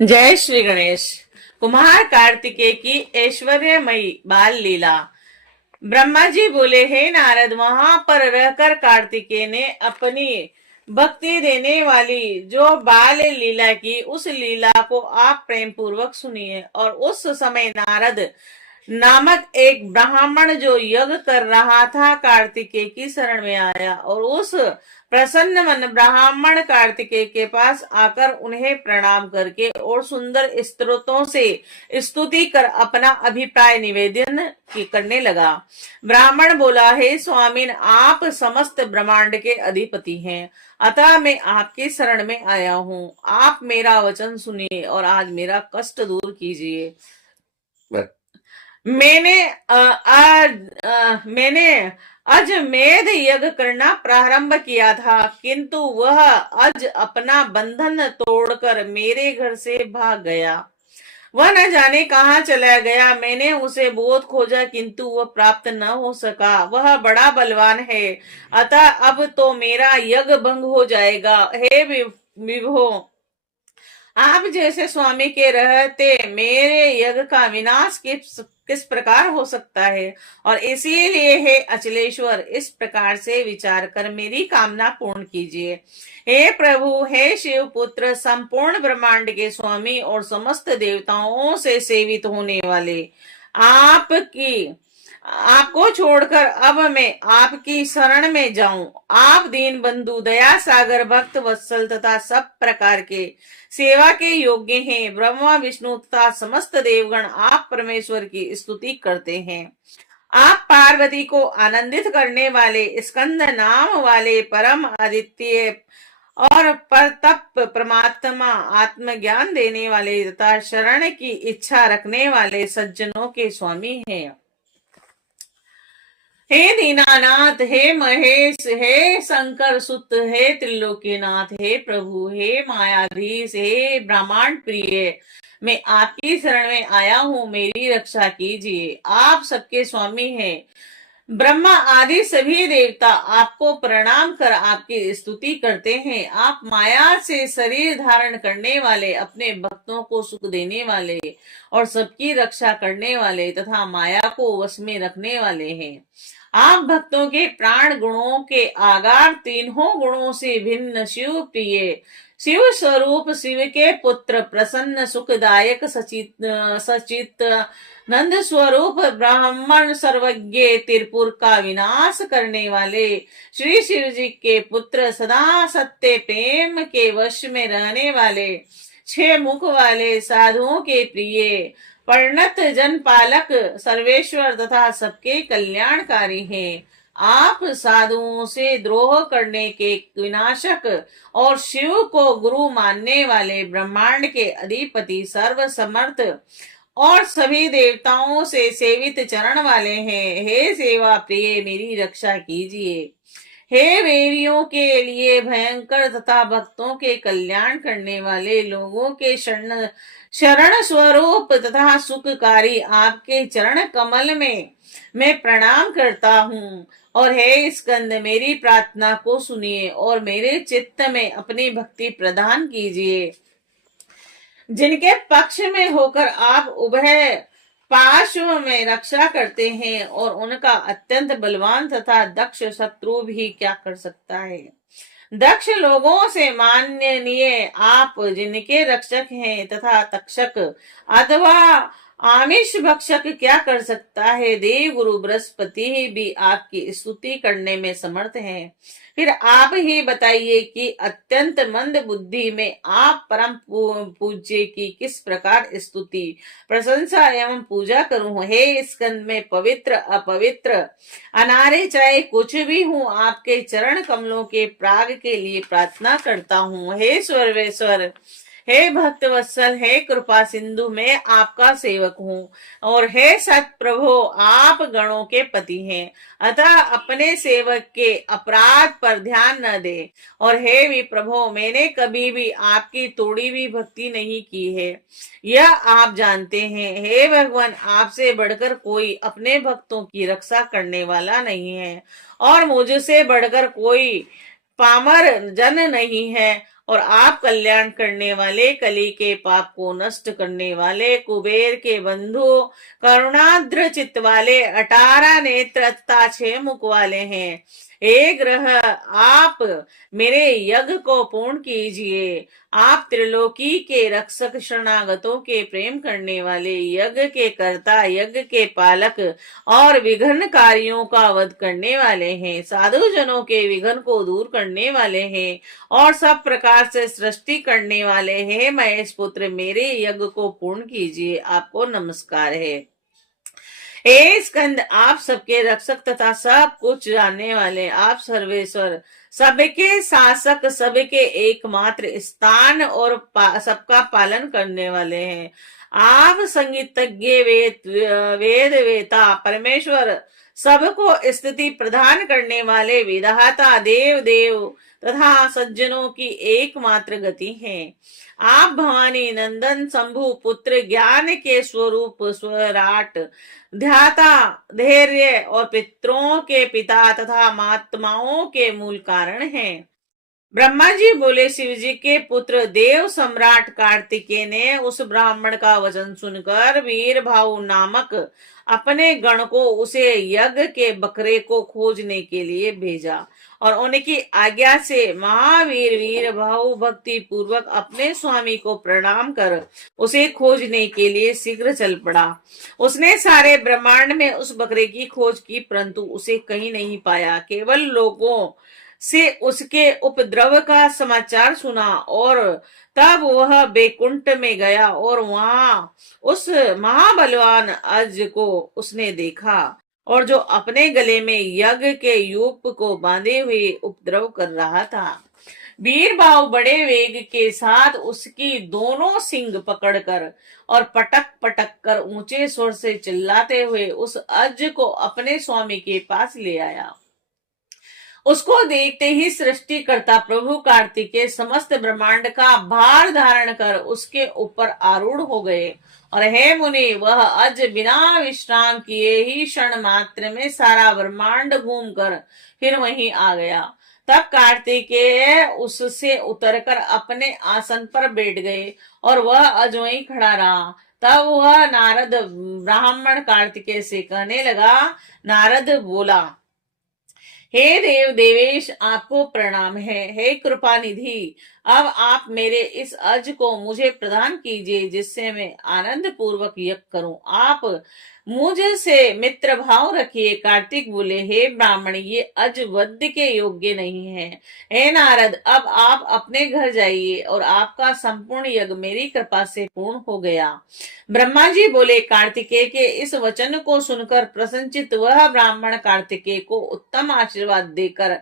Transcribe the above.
जय श्री गणेश। कुमार कार्तिकेय की ऐश्वर्यमयी बाल लीला। ब्रह्मा जी बोले, हे नारद, वहां पर रहकर कार्तिकेय ने अपनी भक्ति देने वाली जो बाल लीला की, उस लीला को आप प्रेम पूर्वक सुनिए। और उस समय नारद नामक एक ब्राह्मण जो यज्ञ कर रहा था, कार्तिकेय की शरण में आया और उस प्रसन्न मन ब्राह्मण कार्तिकेय के पास आकर उन्हें प्रणाम करके और सुंदर स्तोत्रों से स्तुति कर अपना अभिप्राय निवेदन करने लगा। ब्राह्मण बोला, हे स्वामीन, आप समस्त ब्रह्मांड के अधिपति हैं, अतः मैं आपकी शरण में आया हूँ। आप मेरा वचन सुनिए और आज मेरा कष्ट दूर कीजिए। मैंने अजमेध यज्ञ करना प्रारंभ किया था, किंतु वह आज अपना बंधन तोड़कर मेरे घर से भाग गया। वह न जाने कहाँ चला गया। मैंने उसे बहुत खोजा, किंतु वह प्राप्त न हो सका। वह बड़ा बलवान है, अतः अब तो मेरा यज्ञ भंग हो जाएगा। हे विभो, आप जैसे स्वामी के रहते मेरे यज्ञ का विनाश किस प्रकार हो सकता है। और इसीलिए हे अचलेश्वर, इस प्रकार से विचार कर मेरी कामना पूर्ण कीजिए। हे प्रभु, हे शिव पुत्र, संपूर्ण ब्रह्मांड के स्वामी और समस्त देवताओं से सेवित होने वाले, आपको छोड़कर अब मैं आपकी शरण में जाऊं। आप दीन बंधु, दया सागर, भक्त वत्सल तथा सब प्रकार के सेवा के योग्य हैं। ब्रह्मा, विष्णु तथा समस्त देवगण आप परमेश्वर की स्तुति करते हैं। आप पार्वती को आनंदित करने वाले, स्कंद नाम वाले, परम आदित्य और परतप परमात्मा, आत्मज्ञान देने वाले तथा शरण की इच्छा रखने वाले सज्जनों के स्वामी हैं। हे दीनानाथ, हे महेश, हे शंकर सुत, हे त्रिलोकीनाथ, हे प्रभु, हे मायाधीश, हे ब्रह्मांड प्रिय, मैं आपकी शरण में आया हूँ, मेरी रक्षा कीजिए। आप सबके स्वामी हैं। ब्रह्मा आदि सभी देवता आपको प्रणाम कर आपकी स्तुति करते हैं। आप माया से शरीर धारण करने वाले, अपने भक्तों को सुख देने वाले और सबकी रक्षा करने वाले तथा माया को वश में रखने वाले हैं। आप भक्तों के प्राण गुणों के आगार, तीनों गुणों से भिन्न शिव प्रिय, शिव स्वरूप, शिव के पुत्र, प्रसन्न सुखदायक, सचित नंद स्वरूप, ब्राह्मण, सर्वज्ञ, त्रिपुर का विनाश करने वाले, श्री शिव जी के पुत्र, सदा सत्य प्रेम के वश में रहने वाले, 6 मुख वाले, साधुओं के प्रिय, परिणत जन पालक, सर्वेश्वर तथा सबके कल्याणकारी हैं। आप साधुओं से द्रोह करने के विनाशक और शिव को गुरु मानने वाले, ब्रह्मांड के अधिपति, सर्व समर्थ और सभी देवताओं से सेवित चरण वाले हैं। हे सेवा प्रिय, मेरी रक्षा कीजिए। हे वेरियों के लिए भयंकर तथा भक्तों के कल्याण करने वाले, लोगों के शरण स्वरूप तथा सुखकारी, आपके चरण कमल में मैं प्रणाम करता हूँ। और हे स्कंद, मेरी प्रार्थना को सुनिए और मेरे चित्त में अपनी भक्ति प्रदान कीजिए। जिनके पक्ष में होकर आप उभय पार्श्व में रक्षा करते हैं और उनका अत्यंत बलवान तथा दक्ष शत्रु भी क्या कर सकता है। दक्ष लोगों से माननीय आप जिनके रक्षक हैं तथा तक्षक अथवा आमिष भक्षक क्या कर सकता है। देव गुरु बृहस्पति भी आपकी स्तुति करने में समर्थ हैं। फिर आप ही बताइए कि अत्यंत मंद बुद्धि में आप परम पूज्य की किस प्रकार स्तुति, प्रशंसा एवं पूजा करूं। हे स्कंद, में पवित्र अपवित्र अनारे चाहे कुछ भी हूँ, आपके चरण कमलों के प्राग के लिए प्रार्थना करता हूँ। हे सर्वेश्वर, हे भक्त वत्सल, हे कृपा सिंधु, मैं आपका सेवक हूँ। और हे सत प्रभु, आप गणों के पति हैं, अतः अपने सेवक के अपराध पर ध्यान न दे। और हे विप्रभो, मैंने कभी भी आपकी तोड़ी हुई भक्ति नहीं की है, यह आप जानते हैं। हे भगवान, आपसे बढ़कर कोई अपने भक्तों की रक्षा करने वाला नहीं है और मुझसे बढ़कर कोई पामर जन नहीं है। और आप कल्याण करने वाले, कली के पाप को नष्ट करने वाले, कुबेर के बंधु, करुणाद्र चित्त वाले, 18 नेत्र तथा 6 मुख वाले हैं। हे ग्रह, आप मेरे यज्ञ को पूर्ण कीजिए। आप त्रिलोकी के रक्षक, शरणागतों के प्रेम करने वाले, यज्ञ के कर्ता, यज्ञ के पालक और विघ्नकारियों का वध करने वाले हैं। साधु जनों के विघ्न को दूर करने वाले हैं और सब प्रकार से सृष्टि करने वाले हैं। महेश पुत्र, मेरे यज्ञ को पूर्ण कीजिए। आपको नमस्कार है। हे स्कंद, आप सबके रक्षक तथा सब कुछ जानने वाले, आप सर्वेश्वर, सबके शासक, सबके एकमात्र स्थान और सबका पालन करने वाले हैं। आप संगीतज्ञ, वेद वेता, परमेश्वर, सबको स्थिति प्रदान करने वाले, विधाता, देव देव तथा सज्जनों की एकमात्र गति हैं। आप भवानी नंदन, शंभु पुत्र, ज्ञान के स्वरूप, स्वराट, ध्याता, धैर्य और पितरों के पिता तथा महात्माओं के मूल कारण हैं। ब्रह्मा जी बोले, शिव जी के पुत्र देव सम्राट कार्तिकेय ने उस ब्राह्मण का वचन सुनकर वीर भाऊ नामक अपने गण को उसे यज्ञ के बकरे को खोजने के लिए भेजा और उनकी आज्ञा से महावीर वीर भाऊ भक्ति पूर्वक अपने स्वामी को प्रणाम कर उसे खोजने के लिए शीघ्र चल पड़ा। उसने सारे ब्रह्मांड में उस बकरे की खोज की, परंतु उसे कहीं नहीं पाया। केवल लोगों से उसके उपद्रव का समाचार सुना और तब वह बैकुंठ में गया और वहां उस महाबलवान अज को उसने देखा और जो अपने गले में यज्ञ के यूप को बांधे हुए उपद्रव कर रहा था। वीर भाव बड़े वेग के साथ उसकी दोनों सींग पकड़कर और पटक पटक कर ऊंचे स्वर से चिल्लाते हुए उस अज को अपने स्वामी के पास ले आया। उसको देखते ही सृष्टिकर्ता प्रभु कार्तिकेय समस्त ब्रह्मांड का भार धारण कर उसके ऊपर आरूढ़ हो गए और हे मुनि, वह अज बिना विश्राम किए ही क्षण मात्र में सारा ब्रह्मांड घूमकर फिर वहीं आ गया। तब कार्तिकेय उससे उतरकर अपने आसन पर बैठ गए और वह अज वहीं खड़ा रहा। तब वह नारद ब्राह्मण कार्तिकेय से कहने लगा। नारद बोला, हे देव देवेश, आपको प्रणाम है। हे कृपा निधि, अब आप मेरे इस अर्ज को मुझे प्रदान कीजिए जिससे मैं आनंद पूर्वक यज्ञ करूं। आप मुझ से मित्र भाव रखिए। कार्तिक बोले, हे ब्राह्मण, ये अज वध्य के योग्य नहीं है। हे नारद, अब आप अपने घर जाइए और आपका संपूर्ण यज्ञ मेरी कृपा से पूर्ण हो गया। ब्रह्मा जी बोले, कार्तिकेय के इस वचन को सुनकर प्रसन्नचित्त वह ब्राह्मण कार्तिकेय को उत्तम आशीर्वाद देकर